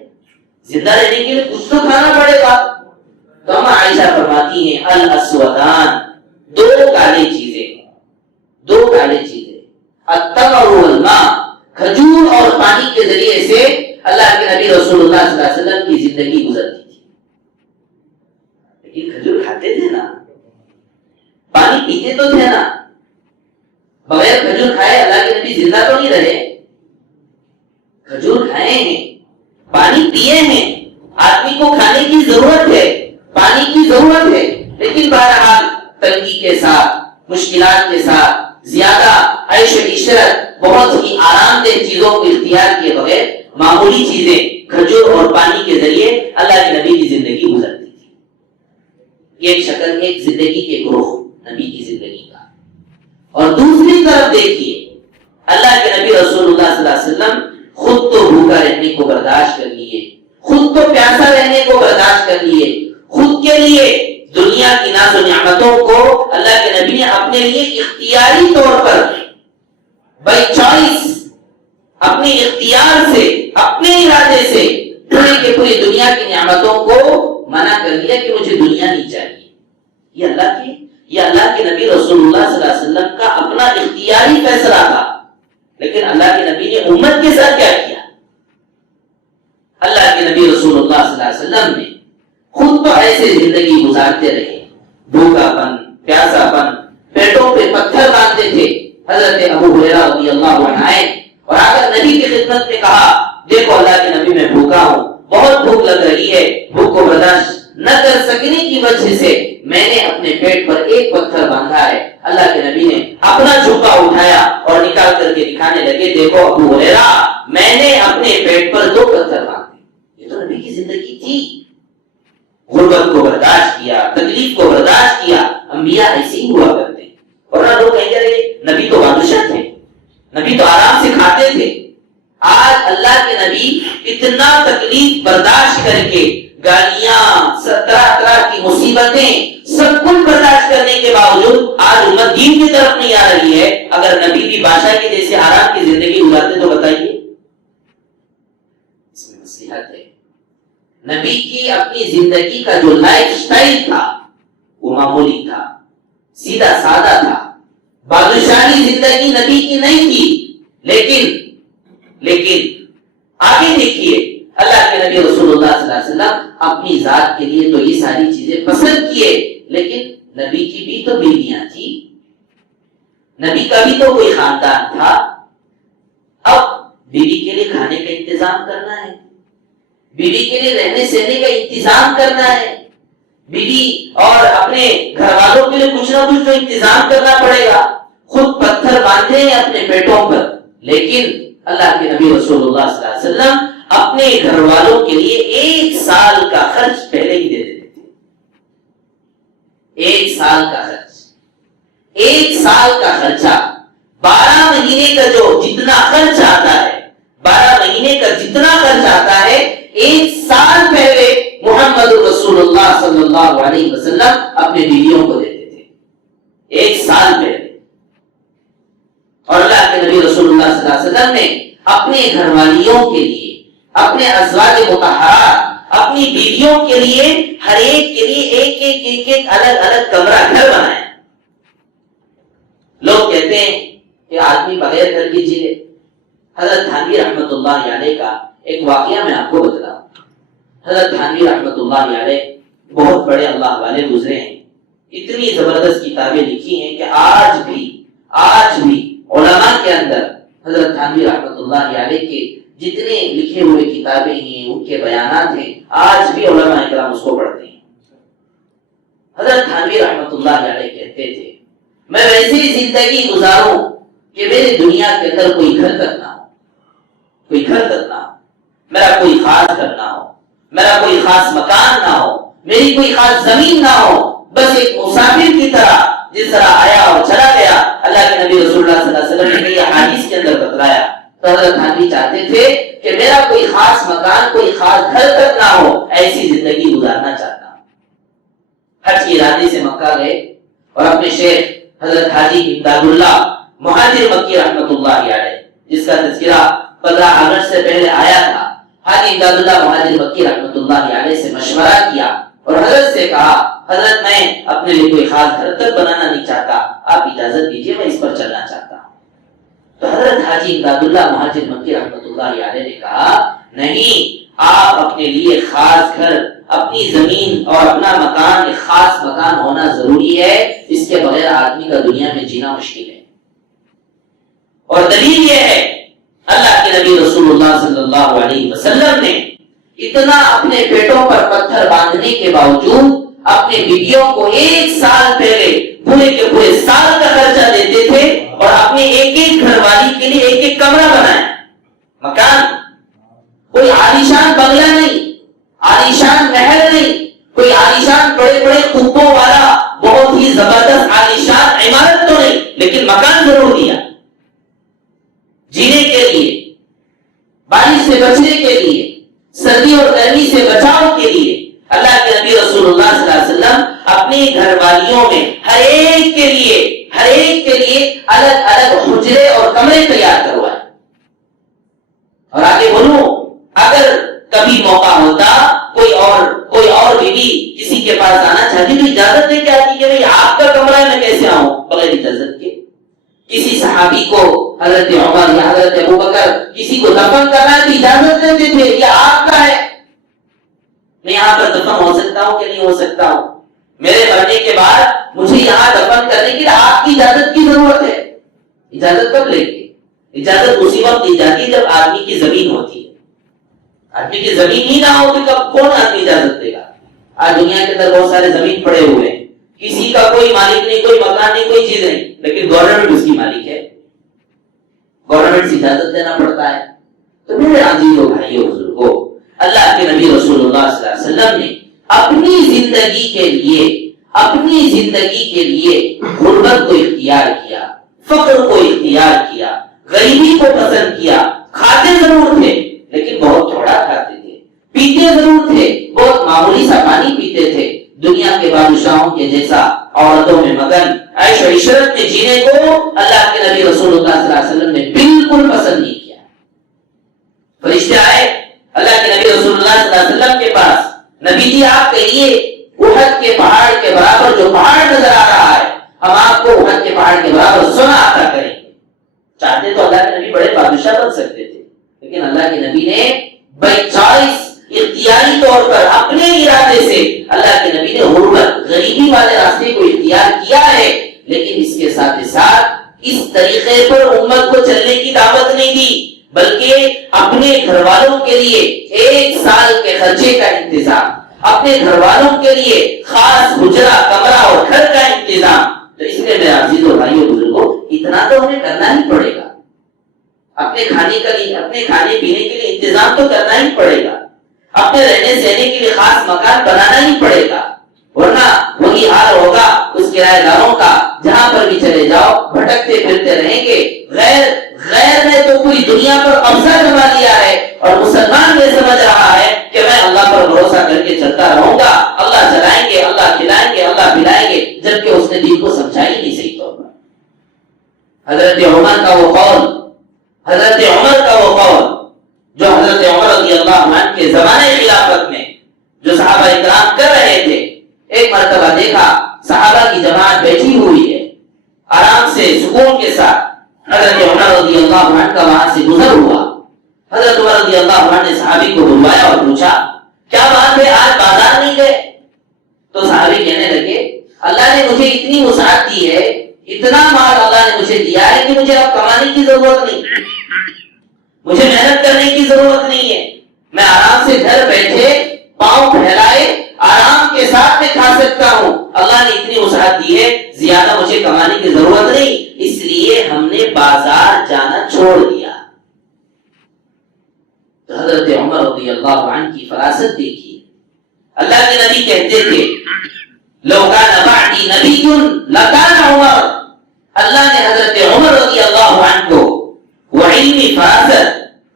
زندہ رہنے کے لیے کچھ تو کھانا پڑے گا. تو ہم عائشہ فرماتی ہیں الاسودان، 2 کالے چیزیں، التمر والماء، کھجور اور پانی کے ذریعے سے اللہ کے نبی رسول اللہ صلی اللہ علیہ وسلم کی زندگی گزرتی تھی. لیکن کھجور کھاتے تھے نا، پانی پیتے تو تھے نا. نبی زندہ تو نہیں رہے، کھجور کھائے ہیں، پانی پیے ہیں، آدمی کو کھانے کی ضرورت ہے، پانی کی ضرورت ہے، لیکن بہرحال تنگی کے ساتھ، مشکلات کے ساتھ، زیادہ عیش و عشرت، بہت ہی آرام دہ چیزوں کو اختیار کیے بغیر معمولی چیزیں کھجور اور پانی کے ذریعے اللہ کے نبی کی زندگی گزرتی تھی۔ ایک شکل، ایک زندگی کے گروہ نبی کی زندگی کا۔ اور دوسری طرف دیکھیے، اللہ کے نبی رسول اللہ صلی اللہ علیہ وسلم خود تو بھوکا رہنے کو برداشت کر لیے، خود تو پیاسا رہنے کو برداشت کر لیے، خود کے لیے دنیا کی ناز و نعمتوں کو اللہ کے نبی نے اپنے لیے اختیاری طور پر بائی چوائس، اپنے اختیار سے، اپنے ارادے سے پوری دنیا کی نعمتوں کو منع کر دیا کہ مجھے دنیا نہیں چاہیے۔ یہ اللہ کے نبی رسول اللہ صلی اللہ علیہ وسلم کا اپنا اختیاری فیصلہ تھا، لیکن اللہ کے نبی نے امت کے ساتھ کیا کیا؟ اللہ کے نبی رسول اللہ صلی اللہ علیہ وسلم نے خود تو ایسے زندگی گزارتے رہے، بھوکا پن، پیاسا پن، پیٹوں پہ پتھر باندھتے تھے۔ حضرت ابو ہریرہ رضی اللہ عنہ آئے اور آ کر نبی کی خدمت میں کہا، دیکھو اللہ کے نبی میں بھوکا ہوں، بہت بھوک لگ رہی ہے، بھوک کو برداشت نہ کر سکنے کی وجہ سے میں نے اپنے پیٹ پر ایک پتھر باندھا ہے۔ اللہ کے نبی نے اپنا جھکا اٹھایا اور نکال کر کے دکھانے لگے، دیکھو ابو ہریرہ، میں نے اپنے پیٹ پر 2 پتھر باندھے۔ یہ تو نبی کی زندگی تھی، غربت کو برداشت کیا، تکلیف کو برداشت کیا۔ انبیاء ایسے ہی ہوا کرتے ہیں۔ اور لوگ کہیں گے نبی تو بادشاہ تھے، نبی تو آرام سے کھاتے تھے۔ آج اللہ کے نبی اتنا تکلیف برداشت کر کے، گالیاں، طرح طرح کی مصیبتیں، سب کچھ برداشت کرنے کے باوجود آج امت دین کی طرف نہیں آ رہی ہے۔ اگر نبی بھی بادشاہ کے جیسے آرام کی زندگی گزارتے تو بتائیے، اس میں مصلحت ہے۔ نبی کی اپنی زندگی کا جو لائف سٹائل تھا وہ معمولی تھا، سیدھا سادہ تھا۔ بادشاہی زندگی نبی کی نہیں تھی، لیکن آگے دیکھیے، اللہ کے نبی رسول اللہ صلی اللہ علیہ وسلم اپنی ذات کے لیے تو یہ ساری چیزیں پسند کیے، لیکن نبی کی بھی تو بیویاں تھی، نبی کا بھی تو کوئی خاندان تھا۔ اب بیوی کے لیے کھانے کا انتظام کرنا ہے، بیوی کے لیے رہنے سہنے کا انتظام کرنا ہے، بیوی اور اپنے گھر والوں کے لیے کچھ نہ کچھ تو انتظام کرنا پڑے گا۔ خود پتھر باندھے ہیں اپنے پیٹوں پر، لیکن اللہ کے نبی رسول اللہ صلی اللہ علیہ وسلم اپنے گھر والوں کے لیے 1 سال کا خرچ پہلے ہی دے دیتے تھے۔ 1 سال کا خرچ، 1 سال کا خرچہ، 12 مہینے کا جو جتنا خرچ آتا ہے، 12 مہینے کا جتنا خرچ آتا ہے، 1 سال پہلے محمد رسول اللہ صلی اللہ علیہ وسلم اپنے بیویوں کو دیتے تھے، 1 سال پہلے۔ اور اللہ کے نبی رسول اللہ صلی اللہ علیہ وسلم نے اپنے گھر والیوں کے لیے، اپنے ازواج مطہرات، اپنی بیویوں کے لیے، ہر ایک کے لیے ایک الگ الگ کمرہ گھر بنایا۔ لوگ کہتے ہیں کہ آدمی بغیر گھر کی جی لے۔ حضرت تھانوی رحمت اللہ علیہ کا ایک واقعہ میں آپ کو بتلاؤں۔ حضرت تھانوی رحمت اللہ علیہ بہت بڑے اللہ والے گزرے ہیں، اتنی زبردست کتابیں لکھی ہیں کہ آج بھی علماء کے اندر حضرت تھانوی رحمت اللہ علیہ کے جتنے لکھے ہوئے کتابیں ہیں، ان کے بیانات ہیں، آج بھی علماء اکرام اس کو پڑھتے ہیں۔ حضرت تھانوی رحمت اللہ علیہ کہتے تھے، میں ویسی زندگی گزاروں کہ میری دنیا کے اندر کوئی گھر تک نہ ہو، میرا کوئی خاص گھر نہ ہو، میرا کوئی خاص مکان نہ ہو، میری کوئی خاص زمین نہ ہو، بس ایک مسافر کی طرح جس طرح آیا اور چلا گیا۔ اللہ کے نبی رسول اللہ صلی اللہ علیہ وسلم نے یہ حدیث کے اندر بتلایا۔ تو حضرت تھانوی چاہتے تھے کہ میرا کوئی خاص مکان، کوئی خاص گھر تک نہ ہو، ایسی زندگی گزارنا چاہتا ہوں۔ حج کے ارادے سے مکہ گئے اور اپنے شیخ حضرت حاجی امداد اللہ مہاجر مکی رحمت اللہ علیہ، جس کا تذکرہ 15 اگست سے پہلے آیا تھا، حاجی امداد اللہ مہاجر مکی رحمت اللہ علیہ سے مشورہ کیا اور حضرت سے کہا، حضرت میں اپنے لیے کوئی خاص گھر تک بنانا نہیں چاہتا، آپ اجازت دیجیے، میں اس پر چلنا چاہتا ہوں۔ تو حضرت حاجی امداد اللہ مہاجر مکی رحمت اللہ علیہ نے کہا، نہیں، آپ اپنے لیے خاص گھر، اپنی زمین اور اپنا مکان، ایک خاص مکان ہونا ضروری ہے، اس کے بغیر آدمی کا دنیا میں جینا مشکل ہے۔ اور دلیل یہ ہے اللہ کے نبی رسول اللہ صلی اللہ علیہ وسلم نے اتنا اپنے پیٹوں پر پتھر باندھنے کے باوجود اپنے بیویوں کو 1 سال پہلے پورے کے پورے سال کا خرچہ دیتے تھے اور اپنے ایک ایک گھر والی کے لیے ایک ایک کمرہ بنایا، مکان، کوئی عالیشان بنگلہ نہیں، عالیشان محل نہیں، کوئی عالیشان بڑے بڑے قبوں والا بہت ہی زبردست عالیشان عمارت تو نہیں، لیکن مکان ضرور دیا جینے کے لیے، بارش سے بچنے کے لیے، سردی اور گرمی سے بچاؤ کے لیے۔ اللہ کے نبی رسول اللہ صلی اللہ علیہ وسلم اپنی گھر والیوں میں ہر ایک کے لیے الگ الگ حجرے اور کمرے تیار کروائے۔ اور آگے بولوں، اگر کبھی موقع ہوتا کوئی اور بیوی کسی کے پاس آنا چاہتی تو اجازت دے کے آتی کہ بھئی آپ کا کمرہ ہے، میں کیسے آؤں بغیر اجازت کے۔ کسی صحابی کو حضرت عمر یا حضرت ابوبکر کسی کو دفن کرنا ہے تو اجازت دیتے تھے، یہ آپ کا ہے، میں یہاں پر دفن ہو سکتا ہوں کہ نہیں ہو سکتا ہوں، میرے مرنے کے بعد مجھے یہاں دفن کرنے کے لیے آپ کی اجازت کی ضرورت ہے۔ اجازت کب لیں گے؟ اجازت اسی وقت دی جاتی ہے جب آدمی کی زمین ہوتی ہے۔ آدمی کی زمین ہی نہ ہو تو کب کون آدمی اجازت دے گا؟ آج دنیا کے اندر بہت سارے زمین پڑے ہوئے ہیں، کسی کا کوئی مالک نہیں، کوئی مکان نہیں، کوئی چیز نہیں، لیکن گورنمنٹ اس کی مالک ہے، گورنمنٹ سے اجازت دینا پڑتا ہے۔ تو میرے عزیزو بھائیو بزرگو، اللہ کے نبی رسول اللہ صلی اللہ علیہ وسلم نے اپنی زندگی کے لیے غربت کو اختیار کیا، فقر کو اختیار کیا، غریبی کو پسند کیا۔ کھاتے ضرور تھے لیکن بہت تھوڑا کھاتے تھے، پیتے ضرور تھے، بہت معمولی سا پانی پیتے تھے۔ دنیا کے بادشاہوں کے جیسا عورتوں میں مگن، عیش و عشرت میں جینے کو اللہ کے نبی رسول اللہ صلی اللہ علیہ وسلم نے بالکل پسند نہیں کیا۔ فرشتے آئے اللہ کے نبی رسول اللہ صلی اللہ علیہ وسلم کے پاس، نبی جی آپ کے لیے احد کے پہاڑ کے برابر جو پہاڑ نظر آ رہا ہے، ہم آپ کو احد کے پہاڑ کے برابر سونا عطا کریں گے۔ چاہتے تو اللہ کے نبی بڑے بادشاہ بن سکتے تھے، لیکن اللہ کے نبی نے بائی چوائس، اختیاری طور پر اپنے ارادے سے اللہ کے نبی نے غربت، غریبی والے راستے کو اختیار کیا ہے، لیکن اس کے ساتھ اس طریقے پر امت کو چلنے کی دعوت نہیں دی، بلکہ اپنے گھر والوں کے لیے 1 سال کے خرچے کا انتظام، اپنے گھر والوں کے لیے خاص حجرہ، کمرہ اور گھر کا انتظام۔ تو اس لیے میرے عزیزو بھائیو بزرگو، اتنا تو ہمیں کرنا ہی پڑے گا، اپنے کھانے پینے کے لیے انتظام تو کرنا ہی پڑے گا، اپنے رہنے سہنے کے لیے خاص مکان بنانا ہی پڑے گا، ورنہ وہی حال ہوگا اس کرایہ داروں کا، جہاں پر بھی چلے جاؤ بھٹکتے پھرتے رہیں گے۔ غیر نے تو پوری دنیا پر قبضہ جما لیا ہے، اور مسلمان یہ سمجھ رہا ہے کہ میں اللہ پر بھروسہ کر کے چلتا رہوں گا، اللہ چلائیں گے، اللہ کھلائیں گے، اللہ پلائیں گے، جبکہ اس نے دین کو سمجھا ہی نہیں صحیح طور پر۔ حضرت عمر کا وہ قول جو حضرت عمر رضی اللہ عنہ کے زمانے خلافت میں جو صحابہ اکرام کر رہے تھے، ایک مرتبہ دیکھا صحابہ کی جماعت بیٹھی ہوئی ہے، آرام سے سکون کے ساتھ، حضرت عمر رضی اللہ عنہ کا وہاں سے گزر ہوا۔ حضرت عمر رضی اللہ عنہ نے صحابی کو بلوایا اور پوچھا، کیا بات ہے آج بازار نہیں گئے؟ تو صحابی کہنے لگے، اللہ نے مجھے اتنی وسعت دی ہے، اتنا مال اللہ نے مجھے دیا ہے کہ مجھے اب کمانے کی ضرورت نہیں، مجھے محنت کرنے کی ضرورت نہیں ہے، میں آرام سے گھر بیٹھے پاؤں پھیلائے آرام کے ساتھ میں کھا سکتا ہوں، اللہ نے اتنی وسعت دی ہے، زیادہ مجھے کمانے کی ضرورت نہیں، اس لیے ہم نے بازار جانا چھوڑ دیا۔ تو حضرت عمر رضی اللہ عنہ کی فراست دیکھیے، اللہ کے نبی کہتے تھے لو کان بعدی نبی لکان عمر، اللہ نے حضرت عمر رضی اللہ عنہ کو وہ علمی فراست،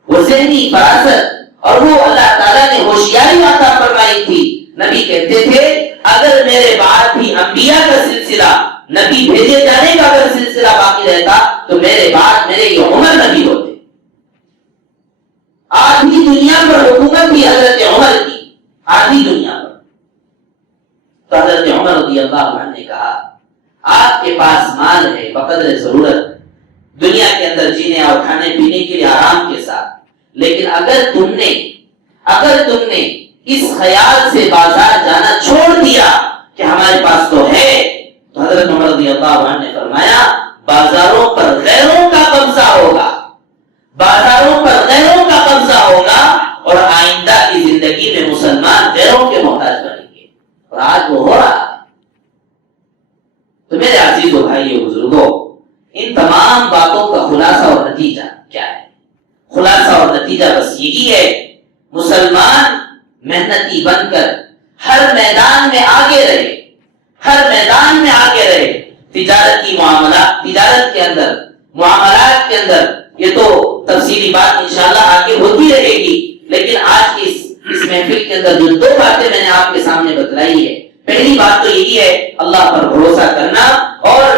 وہ ذہنی فراست اور وہ اللہ تعالیٰ نے ہوشیاری عطا فرمائی تھی۔ نبی کہتے تھے اگر میرے بعد بھی انبیاء کا سلسلہ، نبی بھیجے جانے کا اگر سلسلہ باقی رہتا تو میرے بعد میرے یہ عمر نبی ہوتے۔ آدھی دنیا پر حکومت بھی حضرت عمر کی، آدھی دنیا پر۔ تو حضرت عمر رضی اللہ عنہ نے کہا آپ کے پاس مال ہے بقدر ضرورت، دنیا کے اندر جینے اور کھانے پینے کے لیے آرام کے ساتھ، لیکن اگر تم نے اس خیال سے بازار جانا چھوڑ دیا کہ ہمارے پاس تو ہے، تو حضرت عمر رضی اللہ عنہ نے فرمایا بازاروں پر غیروں کا قبضہ ہو ان تمام باتوں کا خلاصہ اور نتیجہ کیا ہے؟ خلاصہ اور نتیجہ بس یہی ہے، مسلمان محنتی بن کر ہر میدان میں آگے رہے، ہر میدان میں آگے رہے، تجارت کے اندر، معاملات کے اندر، یہ تو تفصیلی بات انشاءاللہ آگے ہوتی رہے گی، لیکن آج کی اس محفل کے اندر جو دو باتیں میں نے آپ کے سامنے بتلائی ہے، پہلی بات تو یہی ہے اللہ پر بھروسہ کرنا، اور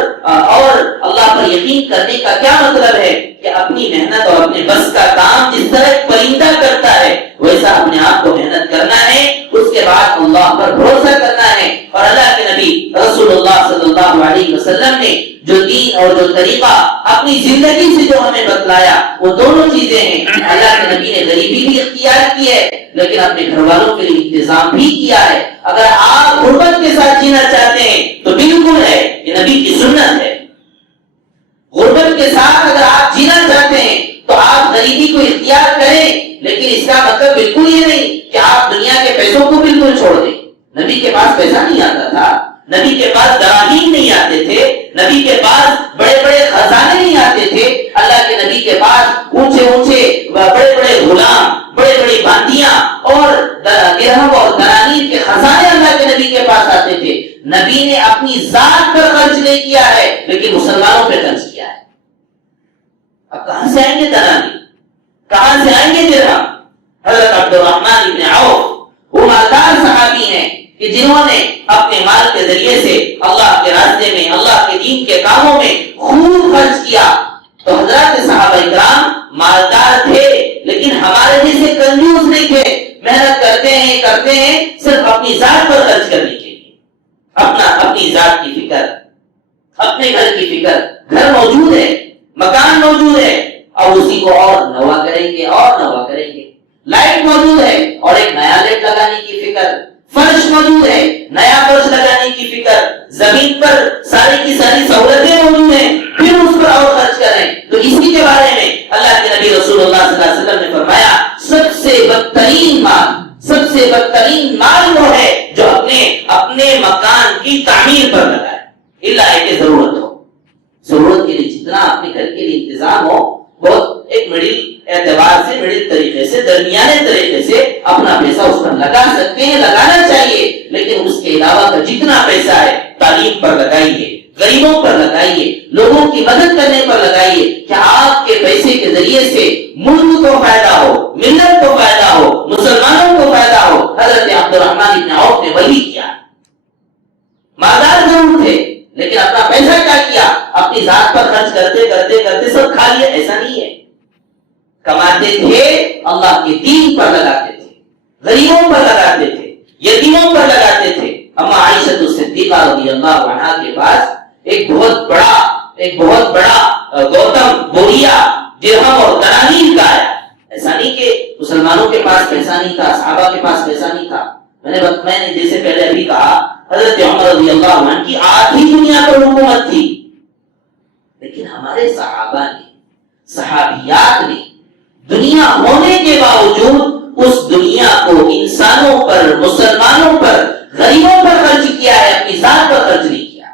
اللہ پر یقین کرنے کا کیا مطلب ہے کہ اپنی محنت اور اپنے بس کا کام جس طرح ایک پرندہ کرتا ہے ویسا اپنے آپ کو محنت کرنا ہے، اس کے بعد اللہ پر بھروسہ کرنا ہے، اور اللہ کے نبی رسول اللہ صلی اللہ علیہ وسلم نے جو دین اور جو طریقہ اپنی زندگی سے جو ہمیں بتلایا وہ دونوں چیزیں ہیں۔ اللہ کے نبی نے غریبی بھی اختیار کی ہے لیکن اپنے گھر والوں کے لیے انتظام بھی کیا ہے۔ اگر آپ غربت کے ساتھ جینا چاہتے ہیں تو بالکل ہے، یہ نبی کی سنت ہے۔ غربت کے ساتھ اگر آپ جینا چاہتے ہیں تو آپ غریبی کو اختیار کریں، لیکن اس کا مطلب بالکل یہ نہیں کہ آپ دنیا کے پیسوں کو بالکل چھوڑ دیں۔ نبی کے پاس پیسہ نہیں آتا تھا، نبی کے پاس دراہیم نہیں آتے تھے، نبی کے پاس بڑے بڑے خزانے نہیں آتے تھے، اللہ کے نبی کے پاس اونچے اونچے بڑے بڑے غلام، بڑے بڑی باندیاں اور درہم اور دنانیر کے خزانے اللہ کے نبی کے پاس آتے تھے۔ نبی نے اپنی ذات پر خرچ نہیں کیا ہے لیکن مسلمانوں پہ خرچ کیا ہے۔ اب کہاں سے آئیں گے دنانیر، کہاں سے آئیں گے درہم؟ حضرت عبد الرحمن بن عوف وہ مالدار صحابی ہیں کہ جنہوں نے اپنے مال کے ذریعے سے اللہ کے راستے میں، اللہ کے دین کے کاموں میں خوب خرچ کیا۔ تو حضرات صحابہ کرام مالدار تھے لیکن ہمارے جیسے کنجوس نہیں تھے، محنت کرتے ہیں صرف اپنی ذات پر خرچ کرنے کے لیے، اپنی ذات کی فکر، اپنے گھر کی فکر۔ گھر موجود ہے، مکان موجود ہے، اور اسی کو اور نوا کریں گے اور نوا کریں گے۔ لائٹ موجود ہے اور ایک نیا لائٹ لگانے کی فکر، فرش موجود ہے، نیا فرش لگانے کی فکر، زمین پر ساری کی ساری سہولتیں موجود ہیں، پھر اس پر اور خرچ کریں۔ تو اسی کے بارے میں اللہ کے نبی رسول اللہ صلی اللہ علیہ وسلم نے فرمایا سب سے بدترین مال وہ ہے جو اپنے مکان کی تعمیر پر لگائے، الا ہے کہ ضرورت کے لیے جتنا اپنے گھر کے لیے انتظام ہو، بہت ایک مڈل طریقے سے، درمیانے طریقے سے اپنا پیسہ اس پر لگا سکتے ہیں، لگانا چاہیے، لیکن اس کے علاوہ کا جتنا پیسہ ہے تعلیم پر لگائیے، غریبوں پر لگائیے، لوگوں کی مدد کرنے پر لگائیے، کہ آپ کے پیسے کے ذریعے سے ملک کو فائدہ ہو، ملت کو فائدہ ہو، مسلمانوں کو فائدہ ہو۔ حضرت عبد الرحمن بن عوف نے وہی کیا، مالدار ضرور تھے لیکن اپنا پیسہ کیا کیا، اپنی ذات پر خرچ کرتے سب کھا لیا، ایسا نہیں ہے۔ کماتے تھے اللہ کے دین پر لگاتے تھے، غریبوں پر لگاتے تھے، یتیموں پر لگاتے تھے۔ اما عائشہ صدیقہ رضی اللہ عنہا کے پاس ایک بہت بڑا گوتم بوریا درہم اور دنانیر کا آیا۔ ایسا نہیں کہ مسلمانوں کے پاس پیسہ نہیں تھا، صحابہ کے پاس پیسہ نہیں تھا۔ میں نے جیسے پہلے ابھی کہا حضرت عمر رضی اللہ عنہ کی آدھی دنیا پر حکومت تھی، لیکن ہمارے صحابہ نے، صحابیات نے دنیا ہونے کے باوجود اس دنیا کو انسانوں پر، مسلمانوں پر، غریبوں پر خرچ کیا ہے، اپنی ذات پر خرچ نہیں کیا۔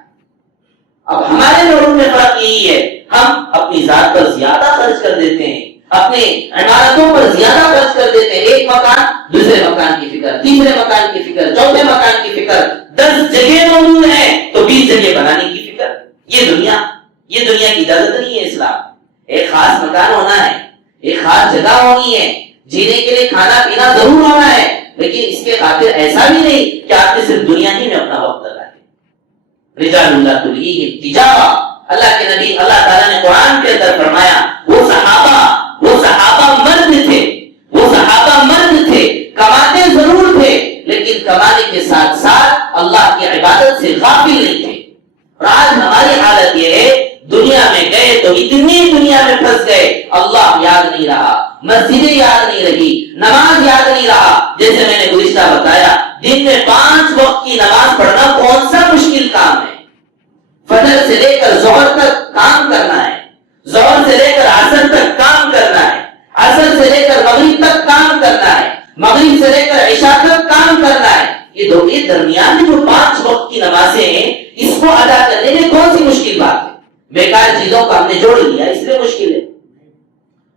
اب ہمارے لوگوں میں فرق یہی ہے، ہم اپنی ذات پر زیادہ خرچ کر دیتے ہیں، اپنے عمارتوں پر زیادہ خرچ کر دیتے ہیں۔ ایک مکان، دوسرے مکان کی فکر، تیسرے مکان کی فکر، چوتھے مکان کی فکر، 10 جگہ موجود ہیں تو 20 جگہ بنانے کی فکر۔ یہ دنیا کی اجازت نہیں ہے۔ اسلام ایک خاص مکان ہونا ہے، ایک خاص جگہ ہونی ہے، جینے کے لیے کھانا پینا ضرور ہونا ہے، لیکن اس کے خاطر ایسا بھی نہیں کہ آپ نے صرف دنیا ہی میں اپنا وقت لگا دیا۔ رجال اللہ تلہیہم تجارہ، اللہ کے نبی اللہ تعالیٰ نے قرآن کے اندر فرمایا وہ صحابہ مرد تھے، کماتے ضرور تھے لیکن کمانے کے ساتھ ساتھ اللہ کی عبادت سے غافل نہیں تھے۔ اور آج ہماری حالت یہ ہے، دنیا میں گئے تو اتنی دنیا میں پھنس گئے، اللہ یاد نہیں رہا، مسجدیں یاد نہیں رہی، نماز یاد نہیں رہا۔ جیسے میں نے گزشتہ بتایا، دن میں 5 وقت کی نماز پڑھنا کون سا مشکل کام ہے؟ فجر سے لے کر ظہر تک کام کرنا ہے، ظہر سے لے کر عصر تک کام کرنا ہے، عصر سے لے کر مغرب تک کام کرنا ہے، مغرب سے لے کر عشاء تک کام کرنا ہے۔ یہ درمیان میں جو 5 وقت کی نمازیں ہیں، اس کو ادا کرنے میں کون سی مشکل بات ہے؟ بیکار چیزوں کو ہم نے جوڑ لیا، اس لیے مشکل ہے۔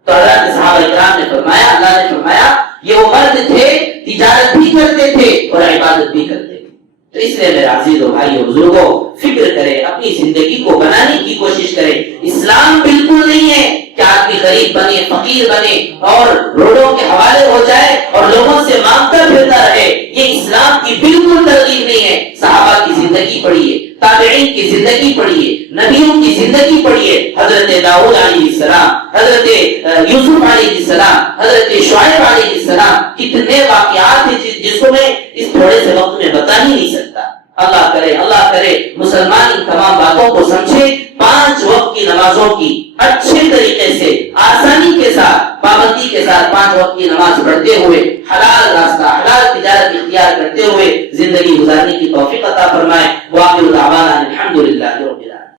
تو حضرت صحابہ کرام نے فرمایا، اللہ نے فرمایا یہ وہ مرد تھے تجارت بھی کرتے تھے اور عبادت بھی کرتے تھے۔ تو اس لیے میرے عزیز و بھائی اور بزرگوں، فکر کرے، اپنی زندگی کو بنانے کی کوشش کرے۔ اسلام بالکل نہیں ہے کہ آدمی غریب بنے، فقیر بنے اور روڈوں کے حوالے ہو جائے اور لوگوں سے مانگتا پھرتا رہے۔ یہ اسلام کی بالکل ترغیب نہیں ہے۔ صحابہ کی زندگی پڑھیے، تابعین کی زندگی پڑھیے، نبیوں کی زندگی پڑھیے، حضرت داؤد علیہ السلام، حضرت یوسف علیہ السلام، حضرت شعیب علیہ السلام، کتنے واقعات ہیں جس کو میں اس تھوڑے سے وقت میں بتا ہی نہیں سکتا۔ اللہ کرے مسلمان ان تمام باتوں کو سمجھے، 5 وقت کی نمازوں کی اچھے طریقے سے، آسانی کے ساتھ، پابندی کے ساتھ 5 وقت کی نماز پڑھتے ہوئے، حلال راستہ، حلال تجارت اختیار کرتے ہوئے زندگی گزارنے کی توفیق عطا فرمائے۔ وآخر دعوانا الحمدللہ۔